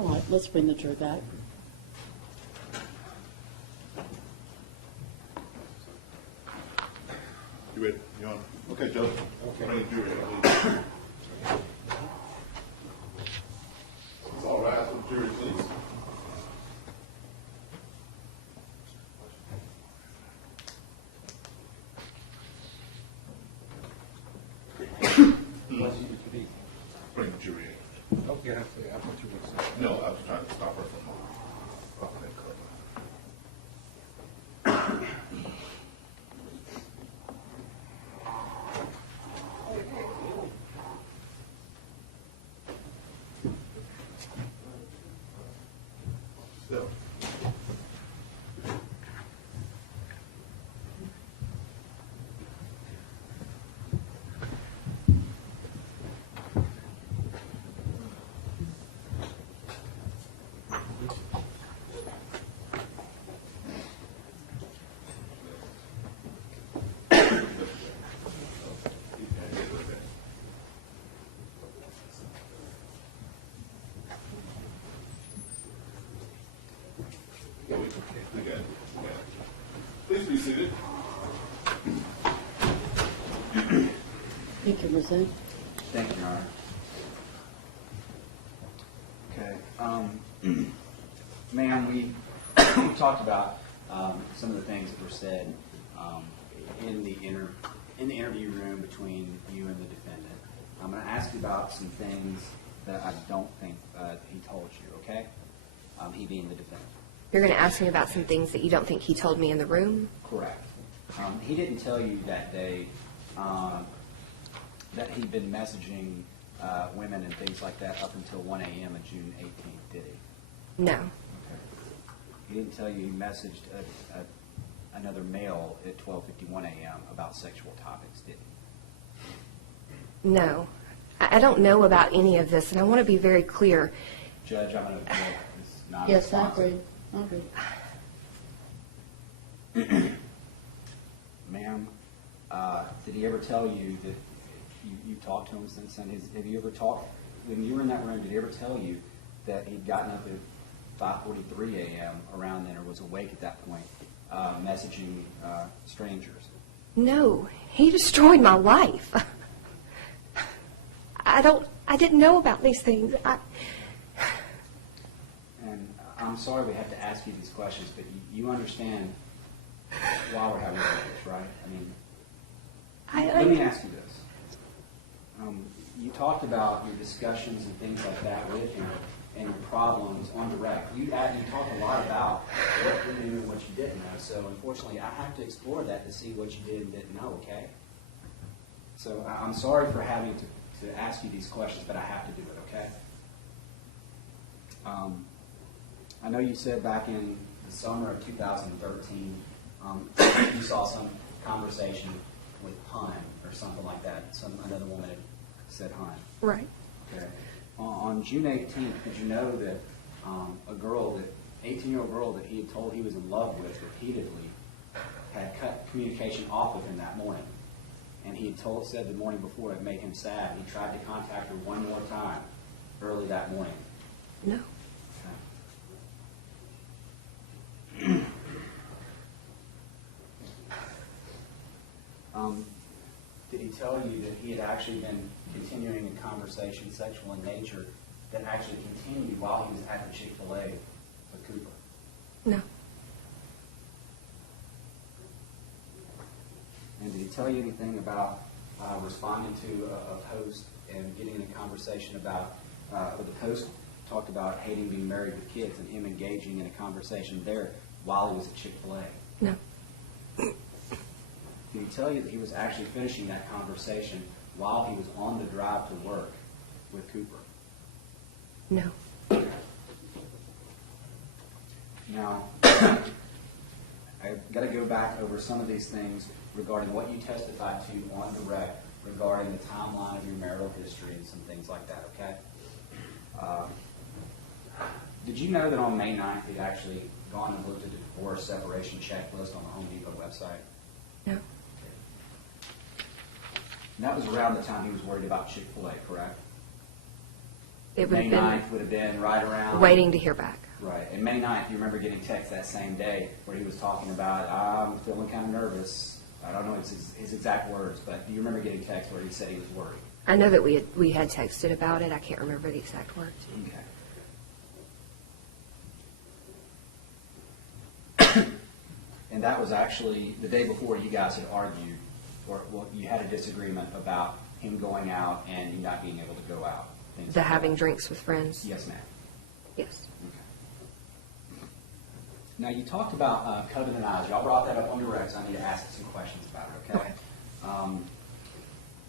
All right, let's bring the jury back. You ready? You on? Okay, Joe. Okay. Bring the jury in, please. It's all right with the jury, please. Bring the jury in. Okay, I thought you were saying. No, I was trying to stop her from walking that cover. So. Okay. Please be seated. You can resume. Thank you, Your Honor. Okay. Ma'am, we talked about some of the things that were said in the interview room between you and the defendant. I'm going to ask you about some things that I don't think he told you, okay? He being the defendant. You're going to ask me about some things that you don't think he told me in the room? Correct. He didn't tell you that day that he'd been messaging women and things like that up until 1 a.m. on June 18th, did he? No. Okay. He didn't tell you he messaged another male at 12:51 a.m. about sexual topics, did he? No. I don't know about any of this, and I want to be very clear. Judge, I'm going to object. It's not Yes, I responsive. agree. I agree. Ma'am, did he ever tell you that you talked to him since then? Have you ever talked, when you were in that room, did he ever tell you that he'd gotten up at 5:43 a.m. around then, or was awake at that point, messaging strangers? No. He destroyed my life. I didn't know about these things. And I'm sorry we have to ask you these questions, but you understand why we're having this, right? I mean, let me ask you this. You talked about your discussions and things like that with him and your problems on direct. You talked a lot about what you knew and what you didn't know. So unfortunately, I have to explore that to see what you did and didn't know, okay? So I'm sorry for having to ask you these questions, but I have to do it, okay? I know you said back in the summer of 2013, you saw some conversation with Hun or something like that. Another woman had said Hun. Right. Okay. On June 18th, did you know that a girl, that 18-year-old girl that he had told he was in love with repeatedly, had cut communication off with him that morning? And he had said the morning before it made him sad. He tried to contact her one more time early that morning. No. Did he tell you that he had actually been continuing a conversation, sexual in nature, that actually continued while he was at the Chick-fil-A with Cooper? No. And did he tell you anything about responding to a post and getting in a conversation about, the post talked about hating being married with kids and him engaging in a conversation there while he was at Chick-fil-A? No. Did he tell you that he was actually finishing that conversation while he was on the drive to work with Cooper? No. Now, I've got to go back over some of these things regarding what you testified to on direct regarding the timeline of your marital history and some things like that, okay? Did you know that on May 9th he'd actually gone and looked at the divorce separation checklist on the Home Depot website? No. And that was around the time he was worried about Chick-fil-A, correct? It would May have been 9th would have been right around. waiting to hear back. Right. And May 9th, you remember getting text that same day where he was talking about, I'm feeling kind of nervous. I don't know his exact words, but do you remember getting text where he said he was worried? I know that we had texted about it. I can't remember the exact words. Okay. And that was actually the day before you guys had argued, or well, you had a disagreement about him going out and you not being able to go out. Things The like having that. drinks with friends. Yes, ma'am. Yes. Okay. Now, you talked about covenant eyes. Y'all brought that up on your recs. I need to ask you some questions about it, okay?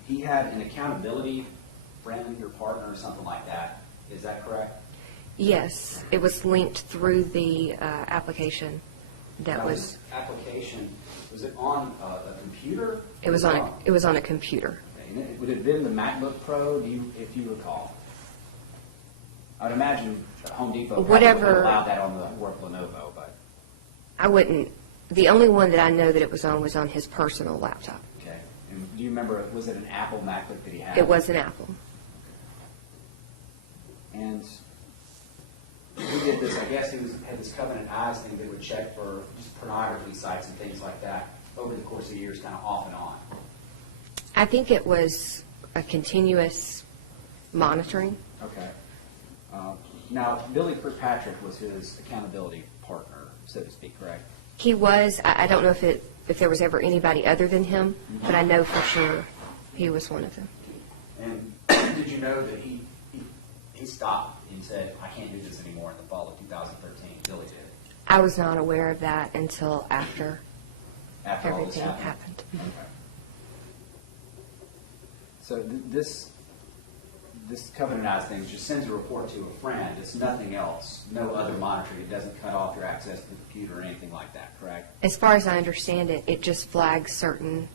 He had an accountability friend or partner or something like that. Is that correct? Yes, it was linked through the application. That was. Application, was it on a computer? It was on a computer. Okay, and would it have been the MacBook Pro, if you recall? I'd imagine Home Depot probably would have allowed that on the work Lenovo, but. I wouldn't. The only one that I know that it was on his personal laptop. Okay. And do you remember, was it an Apple MacBook that he had? It was an Apple. And he did this, I guess he had this Covenant Eyes thing that would check for just pornography sites and things like that over the course of years, kind of off and on. I think it was a continuous monitoring. Okay. Now, Billy Kirkpatrick was his accountability partner, so to speak, correct? He was. I don't know if there was ever anybody other than him, but I know for sure he was one of them. And did you know that he stopped and said, I can't do this anymore in the fall of 2013? Billy did. I was not aware of that until after After all this everything happened? happened. Okay. So this Covenant Eyes thing just sends a report to a friend. It's nothing else. No other monitoring. It doesn't cut off your access to the computer or anything like that, correct? As far as I understand it, it just flags certain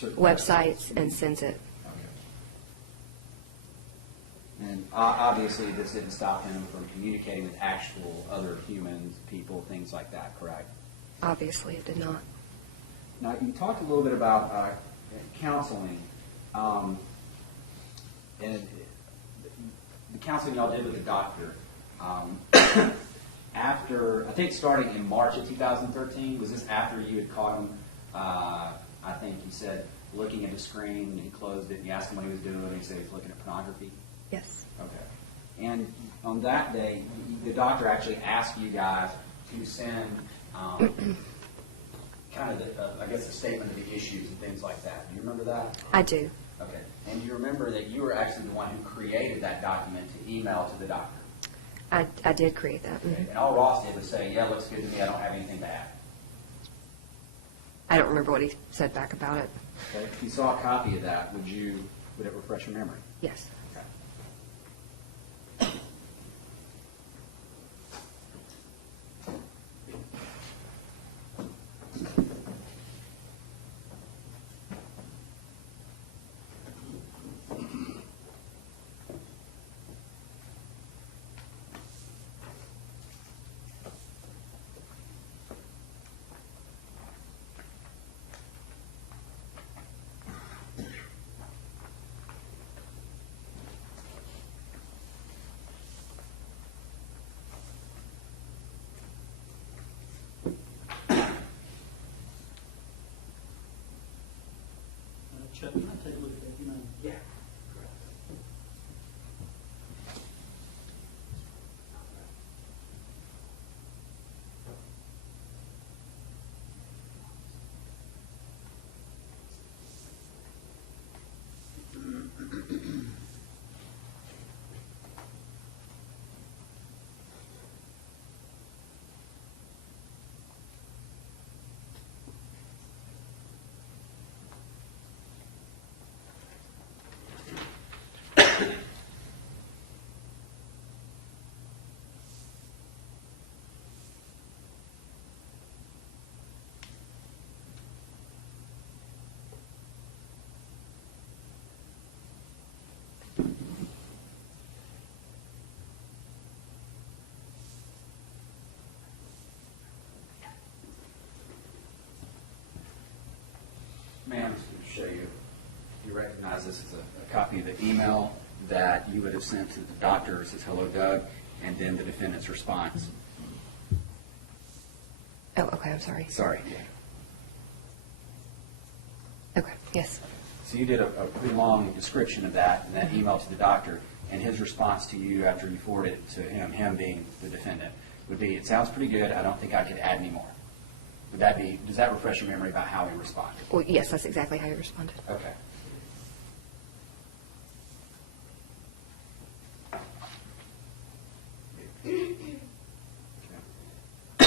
websites and sends it. Okay. And obviously, this didn't stop him from communicating with actual other humans, people, things like that, correct? Obviously, it did not. Now, you talked a little bit about counseling, and the counseling y'all did with the doctor. After, I think starting in March of 2013, was this after you had caught him, I think you said, looking at the screen, and he closed it, and you asked him what he was doing, and he said he was looking at pornography? Yes. Okay. And on that day, the doctor actually asked you guys to send kind of, I guess, a statement of the issues and things like that. Do you remember that? I do. Okay. And you remember that you were actually the one who created that document to email to the doctor. I did create that. Okay. And all Ross did was say, yeah, looks good to me. I don't have anything to add. I don't remember what he said back about it. Okay. If you saw a copy of that, would it refresh your memory? Yes. Okay. Chuck, can I take a look at that? You know, Yeah. Ma'am, to show you, you recognize this as a copy of the email that you would have sent to the doctor says, "Hello, Doug," and then the defendant's response. Oh, okay, I'm sorry. Sorry. Okay, yes. So you did a pretty long description of that in that email to the doctor, and his response to you after you forwarded it to him being the defendant, would be, "It sounds pretty good. I don't think I could add any more." Would that be, does that refresh your memory about how he responded? Well, yes, that's exactly how you responded. Okay.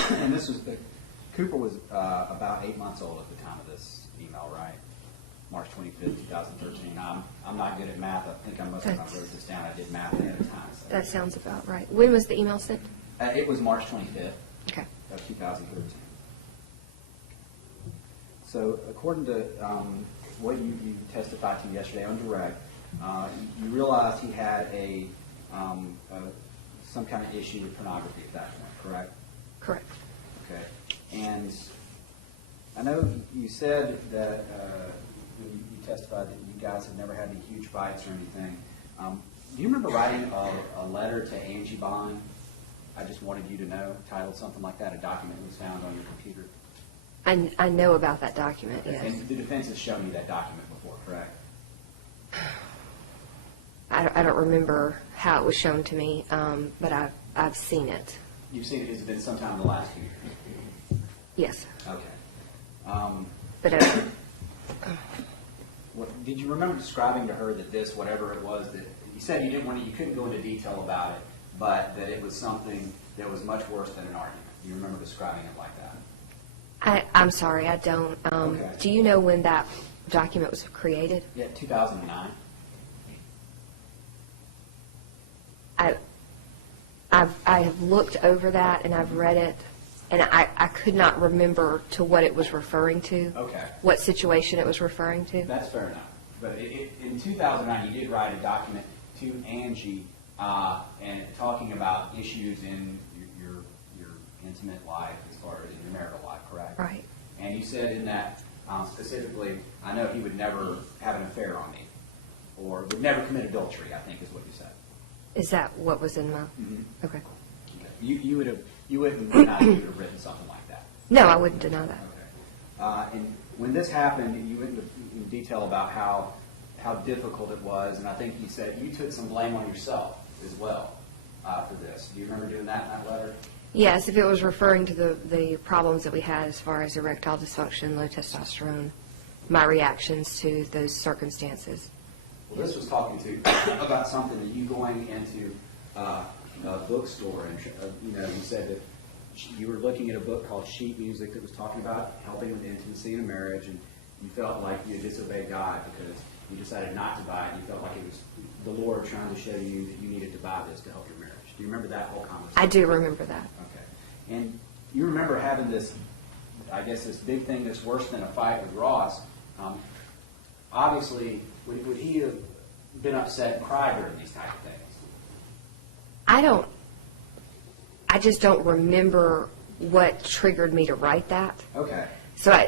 And this was, Cooper was about 8 months old at the time of this email, right? March 25th, 2013. I'm not good at math. I think I must have wrote this down. I did math ahead of time. So. That sounds about right. When was the email sent? It was March 25th Okay. of 2013. So according to what you testified to yesterday on direct, you realized he had some kind of issue with pornography at that point, correct? Correct. Okay. And I know you said that when you testified that you guys had never had any huge fights or anything. Do you remember writing a letter to Angie Bond? I just wanted you to know, titled something like that, a document was found on your computer? I know about that document, yes. And the defense has shown you that document before, correct? I don't remember how it was shown to me, but I've seen it. You've seen it. Has it been sometime in the last few years? Yes. Okay. But Did you remember describing to her that this, whatever it was, that you said you couldn't go into detail about it, but that it was something that was much worse than an argument? Do you remember describing it like that? I'm sorry, I don't. Okay. Do you know when that document was created? Yeah, 2009. I have looked over that and I've read it, and I could not remember to what it was referring to. Okay. What situation it was referring to. That's fair enough. But in 2009, you did write a document to Angie and talking about issues in your intimate life as far as your marital life, correct? Right. And you said in that specifically, I know he would never have an affair on me, or would never commit adultery, I think is what you said. Is that what was in my? Mhm. Okay. Okay. You wouldn't deny you would have written something like that. No, I wouldn't deny that. Okay. And when this happened, you went into detail about how difficult it was, and I think you said you took some blame on yourself as well for this. Do you remember doing that in that letter? Yes, if it was referring to the problems that we had as far as erectile dysfunction, low testosterone, my reactions to those circumstances. Well, this was talking about something that you going into a bookstore and you said that you were looking at a book called Sheet Music that was talking about helping with intimacy in a marriage, and you felt like you disobeyed God because you decided not to buy it. You felt like it was the Lord trying to show you that you needed to buy this to help your marriage. Do you remember that whole conversation? I do remember that. Okay. And you remember having this, I guess, this big thing that's worse than a fight with Ross. Obviously, would he have been upset and cried during these type of things? I just don't remember what triggered me to write that. Okay. So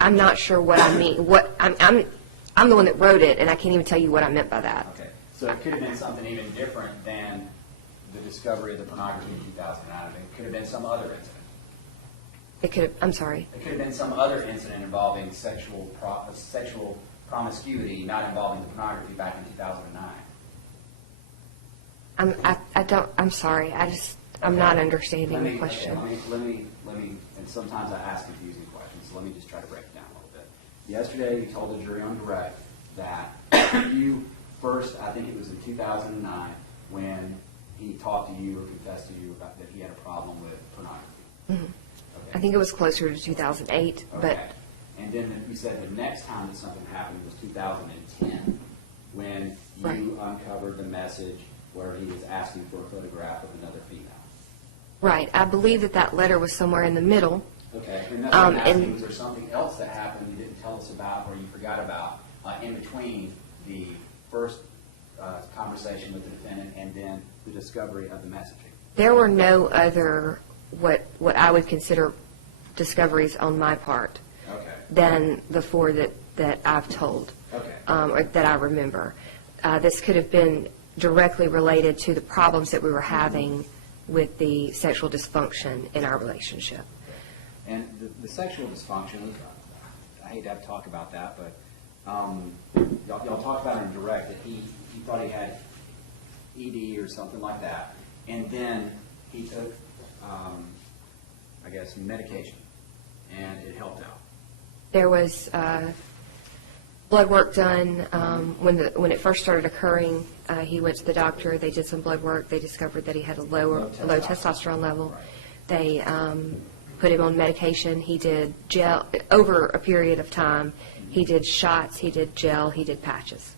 I'm not sure what I mean. I'm the one that wrote it, and I can't even tell you what I meant by that. Okay. So it could have been something even different than the discovery of the pornography in 2009. It could have been some other incident. It could have, I'm sorry. It could have been some other incident involving sexual promiscuity, not involving the pornography back in 2009. I'm sorry. I'm not understanding the question. Let me, and sometimes I ask confusing questions, so let me just try to break it down a little bit. Yesterday, you told the jury on direct that you first, I think it was in 2009, when he talked to you or confessed to you about that he had a problem with pornography. Mm-hmm. Okay. I think it was closer to 2008, but Okay. And then you said the next time that something happened was 2010, when you Right. uncovered the message where he was asking for a photograph of another female. right. I believe that letter was somewhere in the middle. Okay, and that's what I'm asking, and- was there something else that happened you didn't tell us about or you forgot about in between the first conversation with the defendant and then the discovery of the messaging? There were no other what I would consider discoveries on my part Okay. than the four that I've told, Okay. or that I remember. this could have been directly related to the problems that we were having with the sexual dysfunction in our relationship. And the sexual dysfunction, I hate to have to talk about that, but y'all talked about in direct that he thought he had ED or something like that, and then he took, I guess, medication, and it helped out. There was blood work done when it first started occurring. He went to the doctor. They did some blood work. They discovered that he had a low testosterone level. Right. They put him on medication. He did gel over a period of time. He did shots. He did gel. He did patches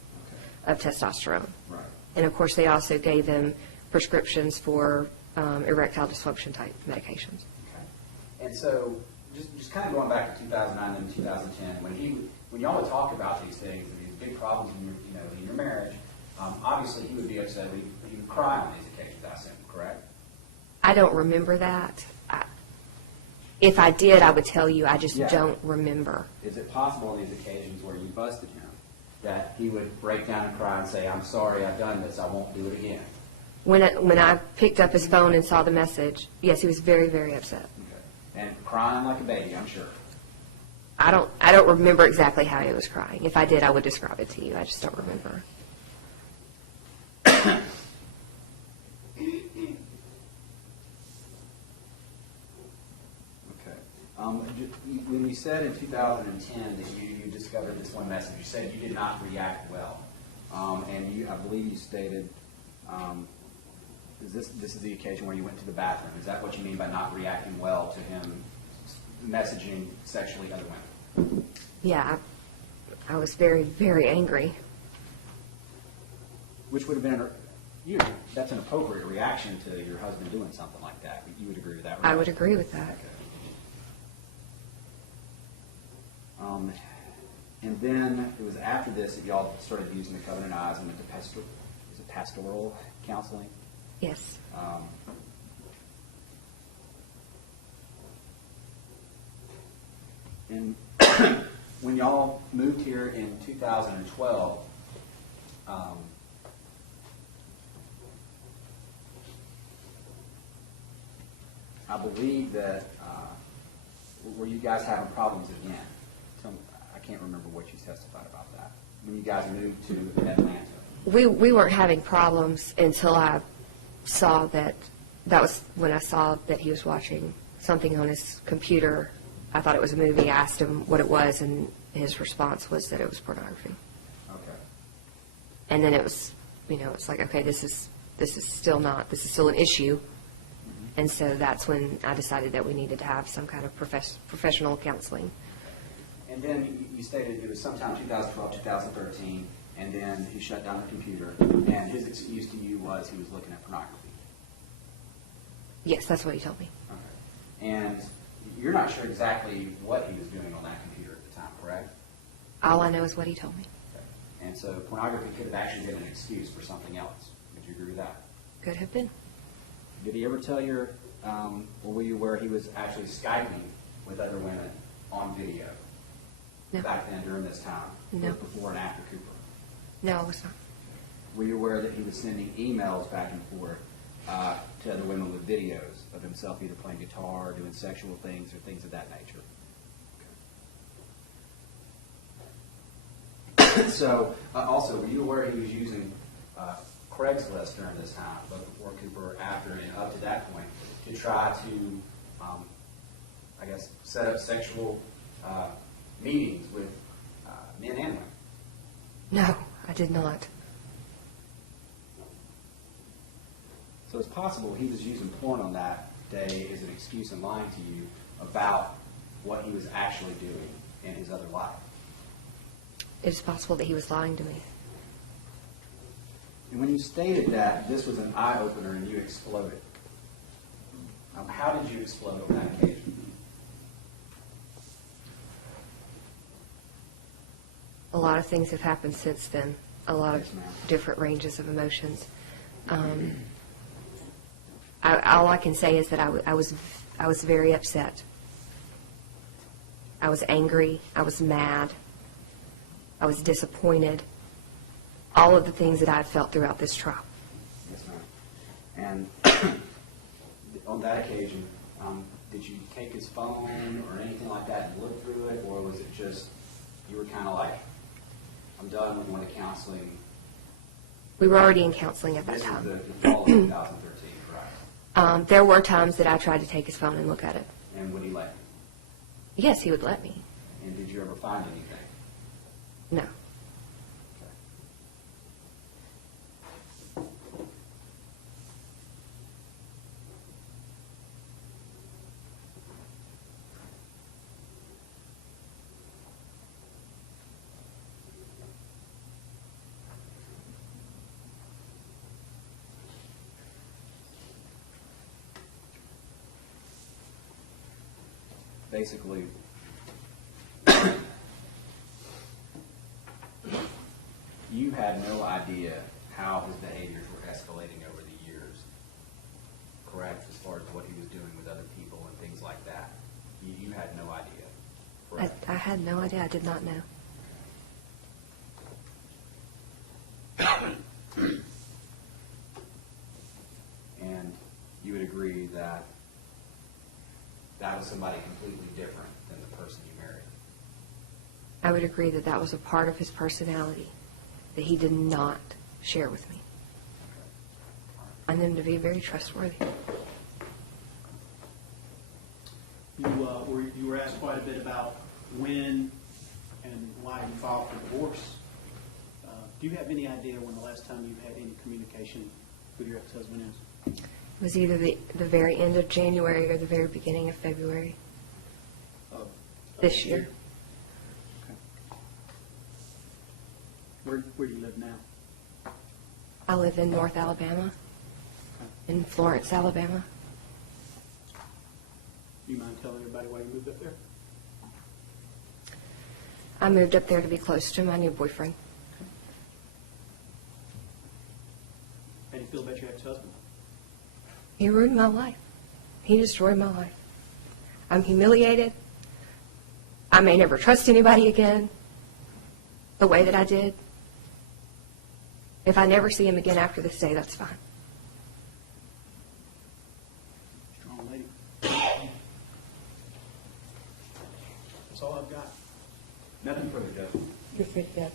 of testosterone. Right. And of course, they also gave them prescriptions for erectile dysfunction type medications. Okay. And so, just kind of going back to 2009 and 2010, when y'all would talk about these things, these big problems in your marriage, obviously he would be upset. He would cry on these occasions, I assume, correct? I don't remember that. If I did, I would tell you. I just Yeah. don't remember. Is it possible on these occasions where you busted him that he would break down and cry and say, "I'm sorry, I've done this. I won't do it again"? When I picked up his phone and saw the message, yes, he was very, very upset. Okay. And crying like a baby, I'm sure. I don't remember exactly how he was crying. If I did, I would describe it to you. I just don't remember. Okay. When you said in 2010 that you discovered this one message, you said you did not react well, and I believe you stated, this is the occasion where you went to the bathroom. Is that what you mean by not reacting well to him messaging sexually other women? Yeah, I was very, very angry. Which would have been, that's an appropriate reaction to your husband doing something like that. You would agree with that, right? I would agree with that. Okay. And then it was after this that y'all started using the covenant eyes and went to pastoral counseling. Yes. And when y'all moved here in 2012, I believe that, were you guys having problems again? I can't remember what you testified about that. When you guys moved to Atlanta. We weren't having problems until I saw that was when I saw that he was watching something on his computer. I thought it was a movie. I asked him what it was, and his response was that it was pornography. Okay. And then it was, it's like, okay, this is still an issue. And so that's when I decided that we needed to have some kind of professional counseling. And then you stated it was sometime 2012, 2013, and then he shut down the computer, and his excuse to you was he was looking at pornography. Yes, that's what he told me. Okay. And you're not sure exactly what he was doing on that computer at the time, correct? All I know is what he told me. Okay. And so pornography could have actually been an excuse for something else. Would you agree with that? Could have been. Did he ever tell or were you aware he was actually Skyping with other women on video? No. Back then during this time? No. Before and after Cooper? No, I was not. Were you aware that he was sending emails back and forth to other women with videos of himself either playing guitar or doing sexual things or things of that nature? Okay. So, also, were you aware he was using Craigslist during this time, both before Cooper, after, and up to that point, to try to, I guess, set up sexual meetings with men and women? No, I did not. So it's possible he was using porn on that day as an excuse and lying to you about what he was actually doing in his other life. It is possible that he was lying to me. And when you stated that this was an eye-opener and you exploded, how did you explode on that occasion? A lot of things have happened since then. A lot of Yes, ma'am. different ranges of emotions. All I can say is that I was very upset. I was angry. I was mad. I was disappointed. all of the things that I've felt throughout this trial. Yes, ma'am. And on that occasion, did you take his phone or anything like that and look through it, or was it just, you were kind of like, I'm done, we're going to counseling? We were already in counseling at that This is time. the fall of 2013, correct? There were times that I tried to take his phone and look at it. And would he let you? Yes, he would let me. And did you ever find anything? No. Basically, you had no idea how his behaviors were escalating over the years, correct, as far as what he was doing with other people and things like that. You had no idea, correct? I had no idea. I did not know. And you would agree that that was somebody completely different than the person you married. I would agree that that was a part of his personality that he did not share with me. I knew him to be very trustworthy. You were asked quite a bit about when and why you filed for divorce. Do you have any idea when the last time you had any communication with your ex-husband is? It was either the very end of January or the very beginning of February this year. Okay. Where do you live now? I live in North Alabama, in Florence, Alabama. Do you mind telling everybody why you moved up there? I moved up there to be close to my new boyfriend. How do you feel about your ex-husband? He ruined my life. He destroyed my life. I'm humiliated. I may never trust anybody again the way that I did. If I never see him again after this day, that's fine. Strong lady. That's all I've got. Nothing further, Judge. You're free to go.